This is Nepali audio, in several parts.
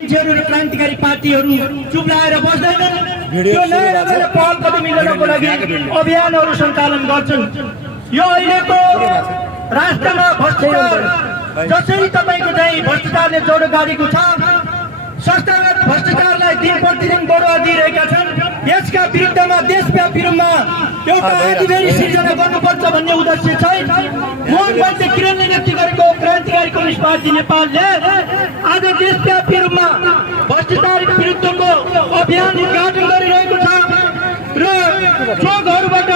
क्रान्तिकारी पार्टीहरू चुप लागेर बस्दैनन्। त्यो नयाँ पहल कदमी गर्नको लागि अभियानहरू सञ्चालन गर्छन्। यो अहिलेको राष्ट्रमा भ्रष्टाचार जसरी तपाईको चाहिँ भ्रष्टाचारले जोडो गाडेको छ, संस्थागत भ्रष्टाचारलाई दिन प्रतिदिन बढावा दिइरहेका छन्। यसका विरुद्धमा देशव्यापी रूपमा एउटा आँधीबेहरी सिर्जना गर्नुपर्छ भन्ने उद्देश्य छ। मोहन बहादुर किरणले नेतृत्व गरेको क्रान्तिकारी कम्युनिस्ट पार्टी नेपालले आज देशव्यापी रूपमा भ्रष्टाचार विरुद्धको अभियान उद्घाटन गरिरहेको छ र चोकहरूबाट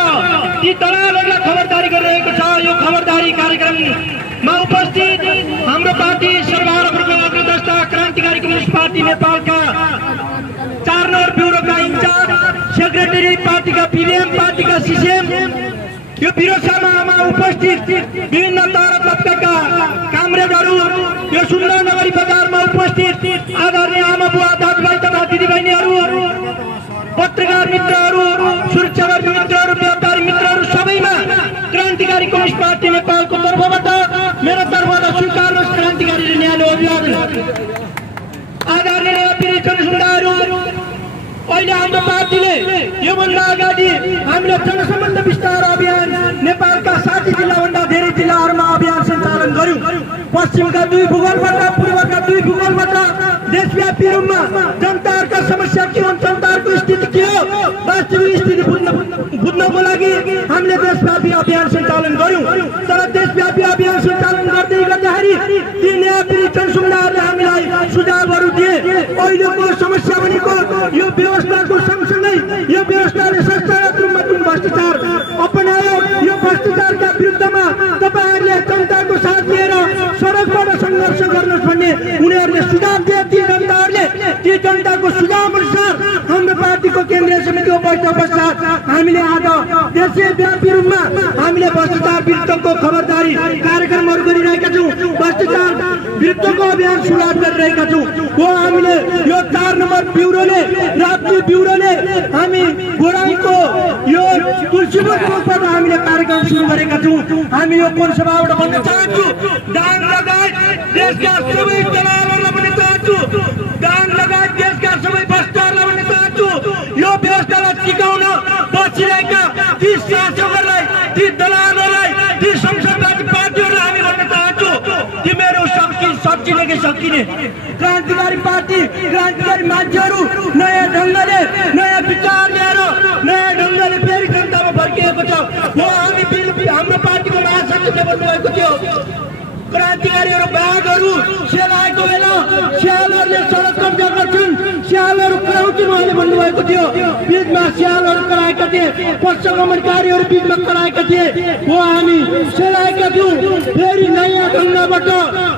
ती दलालहरूलाई खबरदारी गरिरहेको छ। यो खबरदारी कार्यक्रममा उपस्थित हाम्रो पार्टी सर्वहाराको अग्रदष्टा क्रान्तिकारी कम्युनिस्ट पार्टी नेपालका 4 नम्बर ब्युरोका इन्चार्ज सेक्रेटरी, पार्टीका पिबिएम, पार्टीका सिसिएम, यो बिरो सभामा उपस्थित विभिन्न तह तबकाका कामरेडहरू, यो सुन्दर नगरी बजारमा उपस्थित आदरणीय आमा बुवा दाजुभाइ तथा दिदीबहिनीहरू, पत्रकार मित्रहरू, सुरक्षाकर्मी मित्रहरू, व्यापारी मित्रहरू, सबैमा क्रान्तिकारी कम्युनिस्ट पार्टी नेपालको तर्फबाट मेरो तर्फबाट स्वीकार्नुहोस् क्रान्तिकारी न्यानो अभिवादन। आदरणीय पिरिचन सुन्दाहरू, अहिले हाम्रो पार्टीले योभन्दा अगाडि हामीले जनसम्बन्ध विस्तार अभियान नेपालका 60 जिल्लाभन्दा धेरै जिल्लाहरूमा अभियान सञ्चालन गर्यौं। पश्चिमका 2 भूगोलबाट, पूर्वका 2 भूगोलबाट देशव्यापी रूपमा जनताहरूका समस्या के हुन्, जनताहरूको स्थिति के हो, वास्तविक स्थिति बुझ्नको लागि हामीले देशव्यापी अभियान सञ्चालन गर्यौं। तर देशव्यापी अभियान सञ्चालन गर्दै गर्दाखेरि ती नयाँ पीढी जनसमुदायहरूले हामीलाई सुझावहरू दिए। अहिलेको समस्या भनेको यो व्यवस्थाको सँगसँगै यो व्यवस्थाले संस्थागत रूपमा जुन भ्रष्टाचार अपनायो, यो भ्रष्टाचारका विरुद्धमा तपाईहरूले जनताको साथ दिएर सडकबाट सङ्घर्ष गर्नुहोस् भन्ने उनीहरूले सुझाव दिए। ती जनताको सुझाव अनुसार हाम्रो पार्टीको केन्द्रीय समितिको बैठक पश्चात हामीले आज देशव्यापी रूपमा हामीले भ्रष्टाचार विरुद्धको खबरदारी कार्यक्रमहरू गरिरहेका छौँ। भ्रष्टाचार विरुद्धको अभियान सुरुवात गरिरहेका छौँ। हो हामीले यो 4 नम्बर ब्युरोले, राप्ती ब्युरोले हामी गोराईको यो तुलसीपुर चोकबाट हामीले कार्यक्रम सुरु गरेका छौँ। हामी यो कोन सभाबाट भन्न चाहन्छु, दाङ लगायत देशका सबै दलालहरूलाई भन्न चाहन्छु, दाङ लगायत देशका सबै भ्रष्टाचारलाई भन्न चाहन्छु, यो व्यवस्थालाई टिकाउन बसिरहेका ती शासकहरूलाई, ती दलालहरूलाई, ती संसदवादी पार्टीहरूलाई हामी भन्न चाहन्छु, तिमीहरू सकिने सकिने क्रान्तिकारी पार्टी, क्रान्तिकारी मान्छेहरू नयाँ ढङ्गले, नयाँ विचार ल्याएर नयाँ ढङ्गले फेरि जनतामा फर्किएको छ। हो हामी हाम्रो पार्टीको महासचिवले भन्नुभएको थियो, क्रान्तिकारीहरू बाघहरू सेलाएको बेला स्यालहरूले सडक कब्जा गर्छन्, स्यालहरू कराउँछन् उहाँले भन्नुभएको थियो। बिचमा स्यालहरू कराएका थिए, पक्षगमनकारीहरू बिचमा कराएका थिए। हो हामी सेलाएका थियौँ। फेरि नयाँ ढङ्गबाट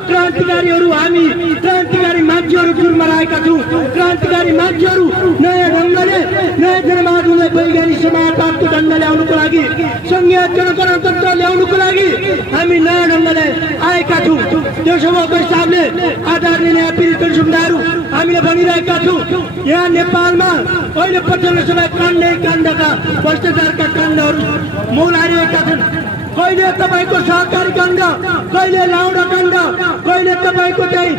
क्रान्तिकारीहरू, हामी क्रान्तिकारी मान्छेहरू जुनमा रहेका छौँ। क्रान्तिकारी मान्छेहरू नयाँ ढङ्गले, नयाँ जनमानसलाई वैज्ञानिक समाजवादको ढङ्ग ल्याउनुको लागि, सङ्घीय जनगणतन्त्र ल्याउनुको लागि हामी नयाँ ढङ्गले आएका छौँ। त्यसो भएको हिसाबले आदरणीय पीडित समुदायहरू हामीले भनिरहेका छौँ, यहाँ नेपालमा अहिले पछिल्लो समय काण्डका भ्रष्टाचारका काण्डहरू मौलाइरहेका छन्। कहिले तपाईँको सहकारी काण्ड, कहिले लाउडा काण्ड, कहिले तपाईँको चाहिँ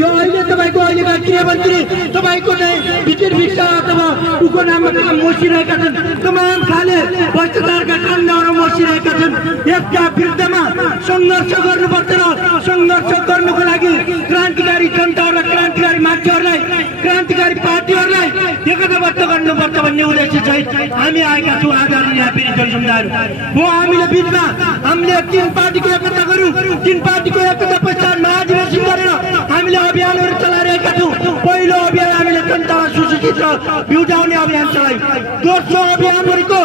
यो अहिले तपाईँको अहिलेका गृहमन्त्री तपाईँको चाहिँ भित्र भिक्षा अथवा उको नाममा मोसिरहेका छन्। तमाम खाले भ्रष्टाचारका काण्डहरू मोसिरहेका छन्। यसका विरुद्धमा सङ्घर्ष गर्नुपर्छ र सङ्घर्ष गर्नुको लागि क्रान्तिकारी जनताहरूलाई, क्रान्तिकारी मान्छेहरूलाई, क्रान्तिकारी पार्टीहरूलाई एकताबद्ध गर्नुपर्छ भन्ने उद्देश्य चाहिँ हामी आएका छौँ। आदरणीय पीडित जनसमुदायहरू, हो हामीले बिचमा हामीले 3 पार्टीको एकता गर्यौँ। 3 पार्टीको एकता पश्चात महाधिवेशन गरेर हामीले अभियानहरू चलाइरहेका छौँ। पहिलो अभियान हामीले जनतालाई सुसूचित र ब्युटाउने अभियान चलायौँ। दोस्रो अभियान भनेको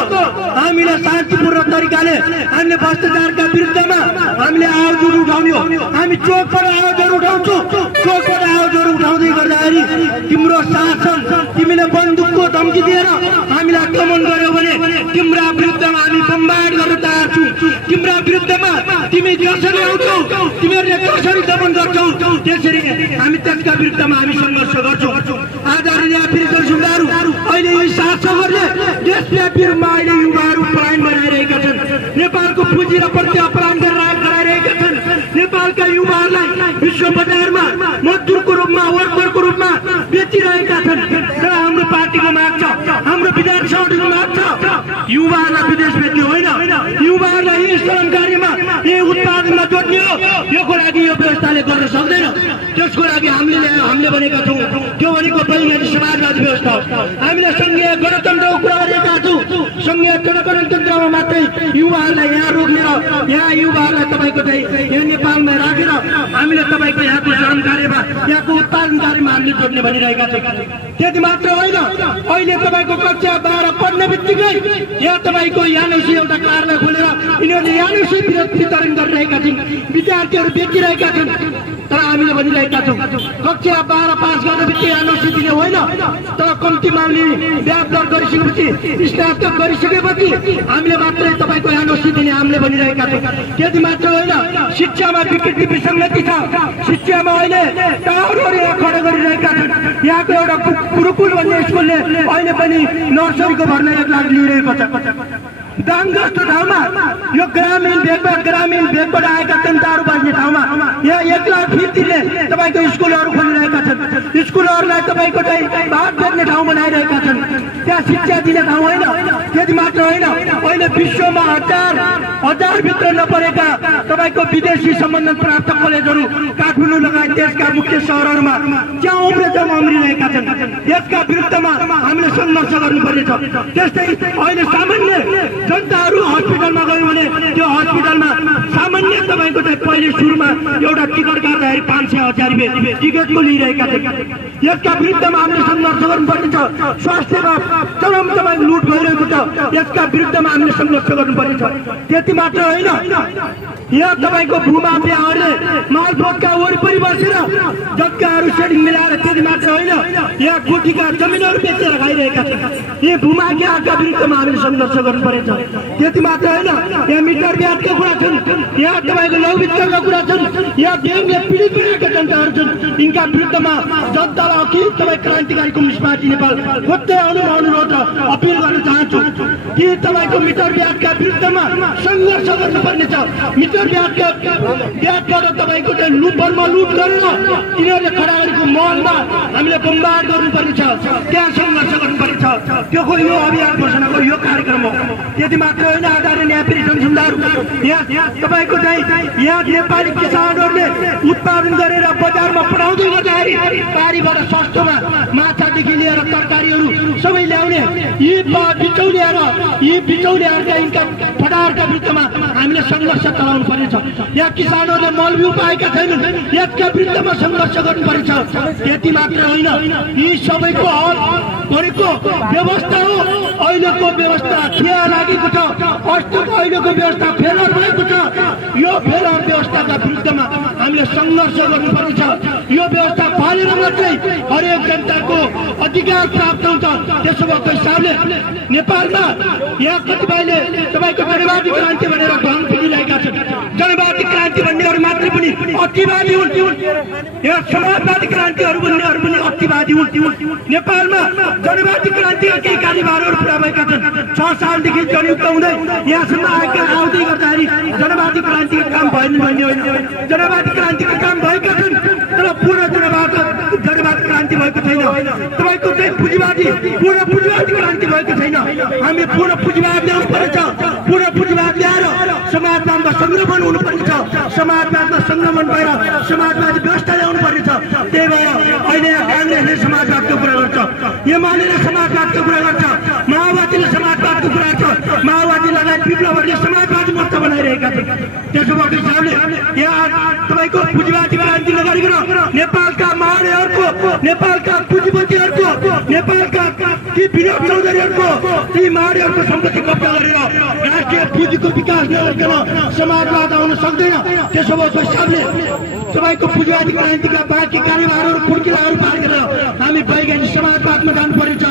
हामीले शान्तिपूर्ण तरिकाले हामीले भ्रष्टाचारका विरुद्धमा हामीले आवाजहरू उठाउने हो। हामी चोकबाट आवाजहरू उठाउँछौँ। चोकबाट आवाजहरू उठाउँदै गर्दाखेरि तिम्रो शासन, तिमीले बन्दुकको धम्की दिएर हामीलाई आक्रमण गर्यो भने तिम्रा विरुद्धमा हामी बमबाड गर्न तयार छौँ। तिम्रा विरुद्धमा तिमी जसरी आउँछौ, तिमीहरूले कसरी दमन गर्छौ, त्यसरी हामी त्यसका विरुद्धमा हामी सङ्घर्ष गर्छौँ। आदरणीय पीडित समुदायहरू, अहिले यी शासकहरूले देशव्यापी रूपमा अहिले युवाहरू पलायन बनाइरहेका छन्। नेपालको पुँजी र प्रति अपराध गराइरहेका छन्। नेपालका युवाहरूलाई विश्व विश्व बजारमा मजदुरको रूपमा वर्करको रूपमा बेचिरहेका छन्। तर हाम्रो पार्टीको माग छ, हाम्रो विधायक समितिको माग छ, युवाहरूलाई विदेश बेच्ने होइन, युवाहरूलाई यी श्रमकार्यमा यी उत्पादनमा जोड्ने हो। योको लागि यो व्यवस्थाले गर्न सक्दैन। त्यसको लागि हामीले भनेका छौँ त्यो भनेको वैज्ञानिक समाजवादी व्यवस्था हो। हामीले सङ्घीय गणतन्त्रको कुरा गरेका छौँ। सङ्घीय गणतन्त्रमा मात्रै युवाहरूलाई यहाँ रोकेर यहाँ युवाहरूलाई तपाईँको चाहिँ यहाँ नेपालमा राखेर हामीले तपाईँको यहाँको श्रम कार्यमा यहाँको उत्पादन कार्यमा हामीले जोड्ने भनिरहेका छौँ। त्यति मात्र होइन, अहिले तपाईँको कक्षा 12 पढ्ने बित्तिकै यहाँ तपाईँको यानौसी एउटा कार्यालय खोलेर यिनीहरूले यानौसी वितरण गरिरहेका छन्, विद्यार्थीहरू बेचिरहेका छन्। तर हामीले भनिरहेका छौँ कक्षा 12 पास गर्ने बित्तिकै यानौसी दिने होइन, तर कम्तीमा ब्याज दर गरिसकेपछि स्नातक गरिसकेपछि हामीले मात्रै तपाईँको यानौसी दिने हामीले भनिरहेका छौँ। त्यति मात्र होइन, शिक्षामा विकृति विसङ्गति छ। शिक्षामा अहिले टावरहरू यहाँ खडा गरिरहेका छन्। यहाँको एउटा गुरुकुल भन्ने स्कुलले अहिले पनि नर्सरीको भर्ना 1 लाख लिइरहेको छ। दाङ जस्तो ठाउँमा यो ग्रामीण भेगबाट आएका जनताहरू बस्ने ठाउँमा यहाँ 1 लाख फी तिर्ने तपाईँको स्कुलहरू खोलिरहेका छन्। स्कुलहरूलाई तपाईँको चाहिँ भात बेच्ने ठाउँ बनाइरहेका छन्। त्यहाँ शिक्षा दिने ठाउँ होइन। त्यति मात्र होइन, अहिले विश्वमा हजार भित्र नपरेका तपाईँको विदेशी सम्बन्धित प्राप्त कलेजहरू काठमाडौँ लगायत देशका मुख्य सहरहरूमा त्यहाँ उम्रिरहेका छन्। यसका विरुद्धमा हामीले सङ्घर्ष गर्नुपर्नेछ। त्यस्तै अहिले सामान्य जनताहरू हस्पिटलमा गयो भने त्यो हस्पिटलमा सामान्य तपाईँको चाहिँ पहिले सुरुमा एउटा टिकट काट्दाखेरि 500-1000 रुपियाँ टिकटको लिइरहेका थिए। यसका विरुद्धमा हामीले सङ्घर्ष गर्नुपर्नेछ। स्वास्थ्यमा चरम तपाईँको लुट भइरहेको छ, यसका विरुद्धमा हामीले सङ्घर्ष गर्नुपर्नेछ। त्यति मात्र होइन, यहाँ तपाईँको भूमाफियाहरूले मालपोतका वरिपरि बसेर जग्गाहरू सेडिङ मिलाएर त्यति मात्र होइन, यहाँ गुठीका जमिनहरू बेचेर खाइरहेका छन्। यी भूमाफियाका विरुद्धमा हामीले सङ्घर्ष गर्नुपर्नेछ। त्यति मात्र होइन, यहाँ मिटर ब्याजका कुरा छन्, यहाँ तपाईँको लघुवित्तका कुरा छन्, यहाँ ब्याङ्कले पीडित भएका जनताहरू छन्। यिनका विरुद्धमा जनतालाई अखिल तपाईँ क्रान्तिकारी कम्युनिस्ट पार्टी नेपाल खोज्दै अनुरोध अपिल गर्न चाहन्छु कि तपाईँको मिटर ब्याजका विरुद्धमा सङ्घर्ष गर्नुपर्नेछ। मिटर ब्याजबाट तपाईँको चाहिँ लुटमा लुट गरेर तिनीहरूले खडा गरेको मलमा हामीले बमबाड गर्नुपर्नेछ, त्यहाँ सङ्घर्ष गर्नुपर्नेछ। त्यो यो अभियान घोषणाको यो कार्यक्रम हो। त्यति मात्र होइन, आधार न्याय संसन्धाहरू यहाँ तपाईँको चाहिँ यहाँ नेपाली किसानहरूले उत्पादन गरेर बजारमा पठाउँदै गर्दाखेरि बारीबाट सस्तोमा माछादेखि लिएर तरकारीहरू सबै ल्याउने यी बिचौलियाहरूका यिनका फटारका विरुद्धमा हामीले सङ्घर्ष चलाउनु पर्नेछ। यहाँ किसानहरूले मल बिउ पाएका छैनन्, यसका विरुद्धमा सङ्घर्ष गर्नुपर्नेछ। त्यति मात्र होइन, यी सबैको हल गरेको व्यवस्था हो। अहिलेको व्यवस्था खिया लागेको छ, अहिलेको व्यवस्था फेलर भएको छ। यो फेलर व्यवस्थाका विरुद्धमा हामीले सङ्घर्ष गर्नुपर्नेछ। यो व्यवस्था पालेर मात्रै हरेक जनताको अधिकार प्राप्त हुन्छ। त्यसो भएको हिसाबले नेपालमा यहाँ कतिपयले तपाईँको जनवादी क्रान्ति भनेर ढङ पिँधिरहेका छन्। जनवादी क्रान्ति भन्नेहरू मात्रै पनि अतिवादी हुन्, यहाँ समाजवादी क्रान्तिहरू भन्नेहरू पनि अतिवादी हुन्। नेपालमा जनवादी क्रान्तिका केही कार्यभारहरू पुरा भएका छन्। 6 सालदेखि जनयुक्त हुँदै यहाँसम्म आउँदै गर्दाखेरि जनवादी क्रान्तिका काम भएन भन्ने होइन। जनवादी क्रान्तिका काम भएका छन्, तर पूर्ण जनवादी क्रान्ति भएको छैन। तपाईँको चाहिँ पूर्ण पुँजीवादी क्रान्ति भएको छैन। हामी पूर्ण पुँजीवाद ल्याउनु पर्नेछ। पूर्ण पुँजीवाद ल्याएर समाजवादमा सङ्क्रमण हुनुपर्नेछ। समाजवादमा सङ्क्रमण भएर समाजवादी व्यवस्था ल्याउनु पर्नेछ। त्यही भएर अहिले काङ्ग्रेसले समाजवादको कुरा गर्छ, एमालेले समाजवादको कुरा गर्छ, माओवादीले समाजवादको कुरा गर्छ, माओवादी लगायत विप्लवहरूले समाजवादी मोर्चा बनाइरहेका छन्। त्यसो भएको हिसाबले यहाँ तपाईँको पुँजीवादी क्रान्ति नगरिकन नेपालका माडेहरूको, नेपालका पुँजीपतिहरूको, नेपालका ती विनोद चौधरीहरूको, ती माडेहरूको सम्पत्ति कब्जा गरेर राष्ट्रिय पुँजीको विकास नगरिकन समाजवाद आउन सक्दैन। त्यसो भएको हिसाबले तपाईँको पुँजीवादी क्रान्तिका बाँकी कार्यभारहरू फुर्किलाहरू पार गरेर हामी वैज्ञानिक समाजवादमा जानुपर्नेछ।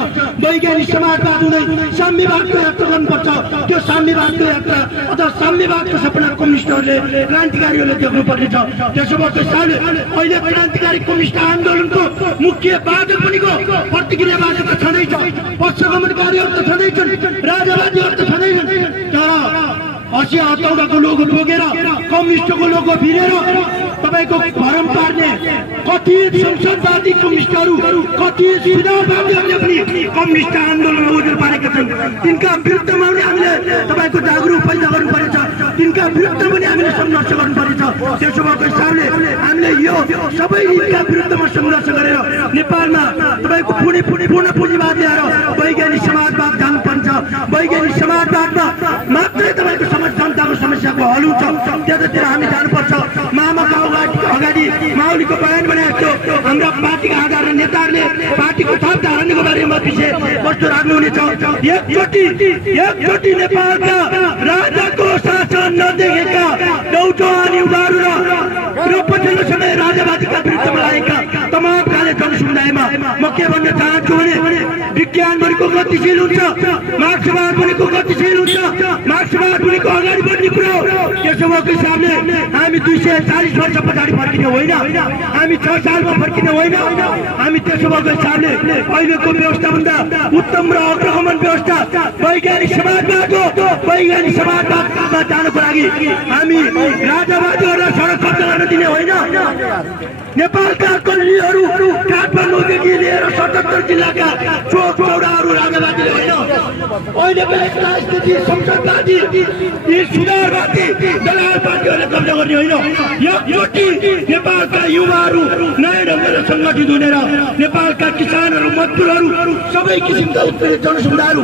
वैज्ञानिक समाजवाद हुँदै साम्यवादको यात्रा गर्नुपर्छ। त्यो साम्यवादको यात्रा अथवा साम्यवादको सपना कम्युनिस्टहरूले क्रान्तिकारीहरूले देख्नुपर्नेछ। त्यसो भएको हिसाबले अहिले क्रान्तिकारी कम्युनिस्ट आन्दोलनको मुख्य बाधक बनेको प्रतिक्रियावादी त छँदैछ, पक्षगमनकारीहरू त छँदैछन्, राजावादीहरू त छँदैछन्। तर रसिया हतौडाको लोगो बोकेर कम्युनिस्टको लोगो भिरेर तपाईको भरम पार्ने कति संसदवादी कम्युनिस्टहरू कति सुधारवादीहरूले पनि कम्युनिस्ट आन्दोलनमा उजुर पारेका छन्। तिनका विरुद्धमा पनि हामीले तपाईको जागरुक पैदा गर्नुपर्छ, तिनका विरुद्ध पनि हामीले सङ्घर्ष गर्नुपर्छ। त्यसो भएको हिसाबले हामीले यो सबै रीतिका विरुद्धमा सङ्घर्ष गरेर नेपालमा तपाईको पूर्ण पुँजीवाद ल्याएर वैज्ञानिक समाजवाद जानुपर्छ। वैज्ञानिक समाजवादमा मात्रै तपाईको जनताको समस्याको हल हुन्छ, त्यतातिर हामी जानुपर्छ। मामाका अगाडि माओलीको बयान बनाएको थियो, हाम्रा पार्टीका आधार नेताहरूले पार्टीको थप धारणको बारेमा विषय वस्तु राख्नुहुनेछ। एकचोटि नेपालका राजाको शासन नदेखेका नौजवान युवाहरू र पछिल्लो समय राजावादीका विरुद्धमा लागेका तमाम काले जनसमुदायमा म के भन्न चाहन्छु भने विज्ञान भनेको गतिशील हुन्छ, मार्क्सवाद भनेको गतिशील हुन्छ, मार्क्सवाद भनेको अगाडि बढ्ने कुरा हो। त्यसो भएको हिसाबले हामी 240 वर्ष पछाडि फर्किने होइन, हामी 6 सालमा फर्किने होइन। हामी त्यसो भएको हिसाबले अहिलेको व्यवस्थाभन्दा उत्तम र अग्रगमन व्यवस्था वैज्ञानिक समाजवादमा जानको लागि हामी राजावादीहरूलाई सडक कब्जा गर्न दिने होइन। नेपालका कल्लीहरू काठमाडौँदेखि लिएर 77 जिल्लाका चोक चौडाहरू राजावादीले होइन, अहिलेको राजनीति संसदवादी यी सुधारवादी दलाल पार्टीहरूले कब्जा गर्ने होइन। एकचोटि नेपालका युवाहरू नयाँ ढङ्गले सङ्गठित हुनेर नेपालका किसानहरू, मजदुरहरू, सबै किसिमका उत्पीडित जनसमुदायहरू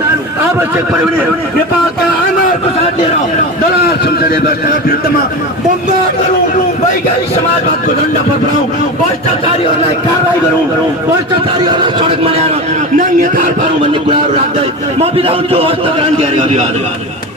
आवश्यक पर्यो भने नेपालका आमाहरूको साथ लिएर दलाल संसदीय व्यवस्थाका विरुद्धमा बमबाद गरौँ, वैज्ञानिक समाजवादको झन्डा फर्काउँ, भ्रष्टाचारीहरूलाई कारवाही गरौँ, भ्रष्टाचारीहरूलाई सडकमा ल्याएर नाङ्गे ताल पारौँ भन्ने कुराहरू राख्दै म बिदा हुन्छु। हस्त क्रान्तिकारी अभिवादन।